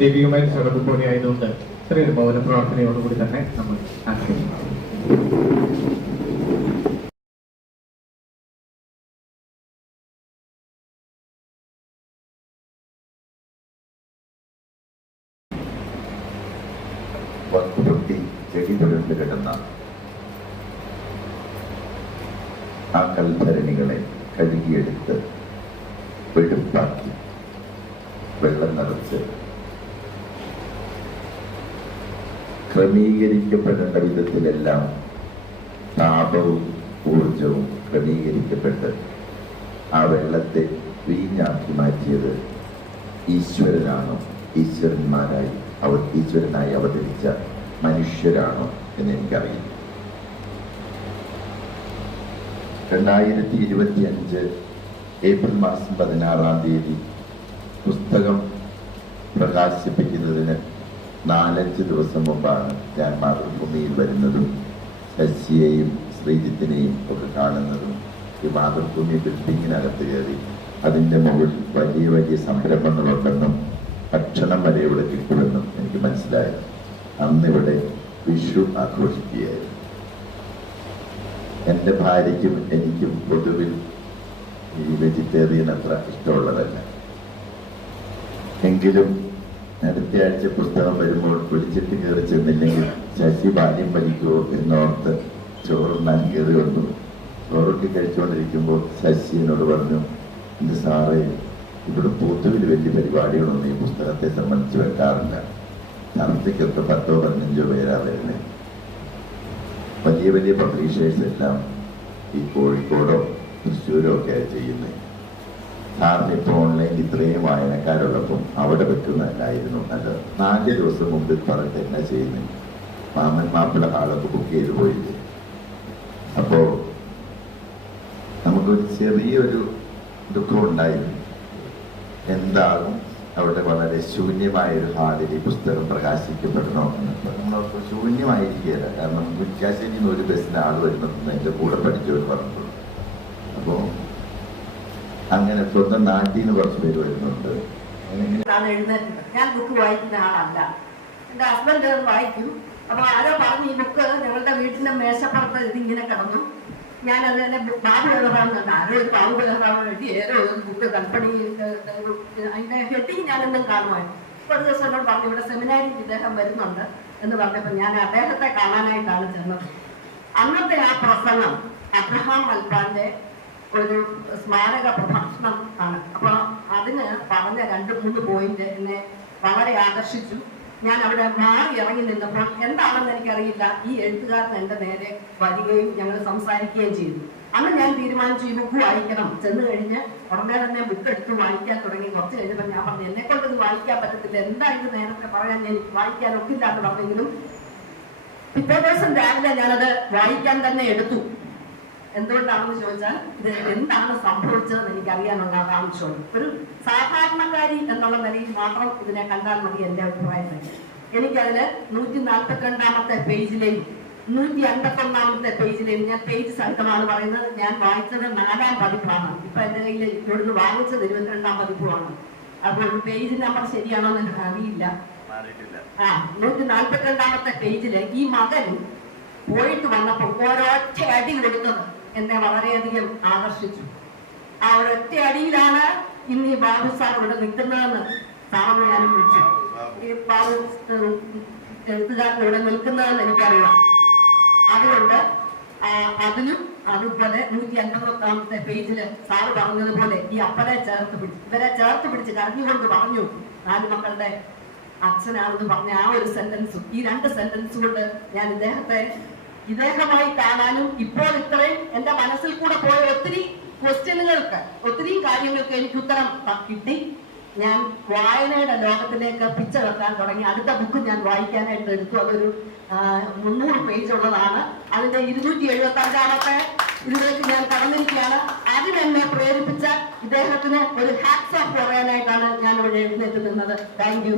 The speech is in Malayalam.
ദൈവികമായ ശബ്ദം പോലെ ആയതുകൊണ്ട് ചെറിയൊരു മൗന പ്രാർത്ഥനയോടുകൂടി തന്നെ നമ്മൾ ആശ്രയിക്കും. വക്കുപൊട്ടി ചെടി പുരണ്ട് കിടന്ന ആ കൽഭരണികളെ കഴുകിയെടുത്ത് വെടുപ്പാക്കി വെള്ളം നിറച്ച് ക്രമീകരിക്കപ്പെടേണ്ട വിധത്തിലെല്ലാം താപവും ഊർജവും ക്രമീകരിക്കപ്പെട്ട് ആ വെള്ളത്തെ വീഞ്ഞാക്കി മാറ്റിയത് ഈശ്വരനാണോ, ഈശ്വരനായി അവതരിച്ച മനുഷ്യരാണോ എന്ന് എനിക്കറിയില്ല. 2025 ഏപ്രിൽ മാസം 16-ാം തീയതി പുസ്തകം പ്രകാശിപ്പിക്കുന്നതിന് 4-5 ദിവസം മുമ്പാണ് ഞാൻ മാതൃഭൂമിയിൽ വരുന്നതും ശശിയെയും ശ്രീജിത്തിനെയും ഒക്കെ കാണുന്നതും. ഈ മാതൃഭൂമി ബിൽഡിങ്ങിനകത്ത് കയറി അതിൻ്റെ മുകളിൽ വലിയ വലിയ സംരംഭങ്ങളുണ്ടെന്നും ഭക്ഷണം വരെ ഇവിടെ കിട്ടുമെന്നും എനിക്ക് മനസ്സിലായത്. അന്നിവിടെ വിഷു ആഘോഷിക്കുകയായിരുന്നു. എൻ്റെ ഭാര്യയ്ക്കും എനിക്കും പൊതുവിൽ ഈ വെജിറ്റേറിയൻ അത്ര ഇഷ്ടമുള്ളതല്ല. എങ്കിലും അടുത്ത ആഴ്ച പുസ്തകം വരുമ്പോൾ പിടിച്ചിട്ട് കയറി ചെന്നില്ലെങ്കിൽ ശശി ബാല്യം വലിക്കുമോ എന്നോർത്ത് ചോറുണ്ണാൻ കയറി വന്നു. ചോറൊക്കെ കഴിച്ചുകൊണ്ടിരിക്കുമ്പോൾ ശശി എന്നോട് പറഞ്ഞു, ഇത് സാറേ, ഇവിടെ പൊതുവിൽ വലിയ പരിപാടികളൊന്നും ഈ പുസ്തകത്തെ സംബന്ധിച്ച് വെക്കാറില്ല. ചർച്ചയ്ക്കൊക്കെ 10-15 പേരാ വരുന്നത്. വലിയ വലിയ പബ്ലിഷേഴ്സ് എല്ലാം ഈ കോഴിക്കോടോ തൃശ്ശൂരോ ഒക്കെയാണ് ചെയ്യുന്നത്. സാറിന് ഇപ്പോൾ ഓൺലൈനിൽ ഇത്രയും വായനക്കാരുള്ളപ്പം അവിടെ വെക്കുന്നതല്ലായിരുന്നു നല്ലത്. 4 ദിവസം മുമ്പ് പറഞ്ഞിട്ട് എന്നാ ചെയ്യുന്നത്? മാമൻ മാപ്പിള ഹാളൊക്കെ ബുക്ക് ചെയ്ത് പോയില്ലേ? അപ്പോൾ നമുക്കൊരു ചെറിയൊരു ദുഃഖം ഉണ്ടായിരുന്നു. എന്താകും അവിടെ വളരെ ശൂന്യമായൊരു ഹാളിൽ ഈ പുസ്തകം പ്രകാശിക്കപ്പെടണോ എന്ന്. നമ്മളൊക്കെ ശൂന്യമായിരിക്കുകയില്ല. കാരണം മുരിക്കാശ്ശേരിയിൽ നിന്ന് ഒരു ബസ്സിന് ആൾ വരുമെന്ന് എൻ്റെ കൂടെ പഠിച്ചവർ പറഞ്ഞിട്ടുണ്ട്. അപ്പോൾ അങ്ങനെ സ്വന്തം നാട്ടിൽ നിന്ന് കുറച്ച് പേര് വരുന്നുണ്ട്. ഞാൻ ബുക്ക് വായിക്കുന്ന ആളല്ല. എൻ്റെ ഹസ്ബൻഡ് വായിക്കും. അപ്പോൾ ആരോ പറഞ്ഞു ഈ ബുക്ക് ഞങ്ങളുടെ വീട്ടിലെ മേശപ്പുറത്ത് ഇതിങ്ങനെ കിടന്നു. ഞാനത് തന്നെ ബാബു ബലറാമെന്നുണ്ട്. ആരോ ഒരു ബാബു ബലറാമൻ വേണ്ടി ഏതോ ഒരു ബുക്ക് കൽപ്പണി അതിൻ്റെ ഹെഡിങ് ഞാനെന്നും കാണുമായിരുന്നു. ഒരു ദിവസം എന്നോട് പറഞ്ഞു ഇവിടെ സെമിനാരിൽ ഇദ്ദേഹം വരുന്നുണ്ട് എന്ന് പറഞ്ഞപ്പോൾ ഞാൻ അദ്ദേഹത്തെ കാണാനായിട്ടാണ് ചെന്നത്. അന്നത്തെ ആ പ്രസംഗം അബ്രഹാം മൽപ്പാന്റെ ഒരു സ്മാരക പ്രഭാഷണം ആണ്. അപ്പോൾ അതിന് പറഞ്ഞ 2-3 പോയിന്റ് എന്നെ വളരെ ആകർഷിച്ചു. ഞാൻ അവിടെ മാറി ഇറങ്ങി നിന്നപ്പോൾ എന്താണെന്ന് എനിക്കറിയില്ല, ഈ എഴുത്തുകാരൻ എൻ്റെ നേരെ വരികയും ഞങ്ങൾ സംസാരിക്കുകയും ചെയ്തു. അന്ന് ഞാൻ തീരുമാനിച്ചു ഈ ബുക്ക് വായിക്കണം. ചെന്ന് കഴിഞ്ഞ് ഉടനെ തന്നെ ബുക്ക് എടുത്ത് വായിക്കാൻ തുടങ്ങി. കുറച്ച് കഴിഞ്ഞപ്പോൾ ഞാൻ പറഞ്ഞു, എന്നെ കൊണ്ട് ഇത് വായിക്കാൻ പറ്റത്തില്ല, എന്താ ഇത് നേരത്തെ പറയാൻ എനിക്ക് വായിക്കാൻ ഒക്കില്ലാന്ന് പറഞ്ഞെങ്കിലും പിറ്റേ ദിവസം രാവിലെ ഞാനത് വായിക്കാൻ തന്നെ എടുത്തു. എന്തുകൊണ്ടാണെന്ന് ചോദിച്ചാൽ ഇത് എന്താണ് സംഭവിച്ചതെന്ന് എനിക്കറിയാനുള്ള ആകാംക്ഷയുണ്ട്. ഒരു സാധാരണക്കാരി എന്നുള്ള നിലയിൽ മാത്രം ഇതിനെ കണ്ടാൽ മതി എൻ്റെ അഭിപ്രായത്തിൽ. എനിക്കതിന് 142-ാമത്തെ പേജിലെയും 151-ാമത്തെ പേജിലെയും, ഞാൻ പേജ് സഹിതമാണ് പറയുന്നത്, ഞാൻ വായിച്ചത് 4-ാം പതിപ്പാണ്. ഇപ്പൊ എൻ്റെ കയ്യിൽ ഇവിടുന്ന് വാങ്ങിച്ചത് 22-ാം പതിപ്പുമാണ്. അപ്പോൾ പേജ് നമ്പർ ശരിയാണോ എന്ന് എനിക്ക് അറിയില്ല. 142-ാമത്തെ പേജില് ഈ മകൻ പോയിട്ട് വന്നപ്പോൾ ഒരൊറ്റ അടി കൊടുത്തത് എന്നെ വളരെയധികം ആകർഷിച്ചു. ആ ഒരൊറ്റ അടിയിലാണ് ഇന്ന് ഈ ബാബു സാർ ഇവിടെ നിൽക്കുന്നതെന്ന് സാറിന് ഞാൻ വിളിച്ചു. ഈ ബാബു എഴുത്തുകാരൻ ഇവിടെ നിൽക്കുന്നതെന്ന് എനിക്കറിയാം. അതുകൊണ്ട് അതിലും അതുപോലെ 151-ാമത്തെ പേജില് സാറ് പറഞ്ഞതുപോലെ ഈ അപ്പനെ ഇവരെ ചേർത്ത് പിടിച്ച് കരഞ്ഞുകൊണ്ട് പറഞ്ഞു 4 മക്കളുടെ അച്ഛനാണെന്ന് പറഞ്ഞ ആ ഒരു സെന്റൻസും, ഈ 2 സെന്റൻസ് കൊണ്ട് ഞാൻ ഇദ്ദേഹമായി കാണാനും ഇപ്പോൾ ഇത്രയും എന്റെ മനസ്സിൽ കൂടെ പോയ ഒത്തിരി ക്വസ്റ്റ്യനുകൾക്ക്, ഒത്തിരി കാര്യങ്ങൾക്ക് എനിക്ക് ഉത്തരം കിട്ടി. ഞാൻ വായനയുടെ ലോകത്തിലേക്ക് പിച്ച വെക്കാൻ തുടങ്ങി. അടുത്ത ബുക്ക് ഞാൻ വായിക്കാനായിട്ട് എടുത്തു. അതൊരു 300 പേജ് ഉള്ളതാണ്. അതിന്റെ 275-ാമത്തെ ഇതിലേക്ക് ഞാൻ കടന്നിരിക്കുകയാണ്. അതിനെന്നെ പ്രേരിപ്പിച്ച ഇദ്ദേഹത്തിന് ഒരു ഹാറ്റ്സ് ഓഫ് പറയാനായിട്ടാണ് ഞാൻ ഇവിടെ എഴുന്നേറ്റ് നിന്നത്. Thank you.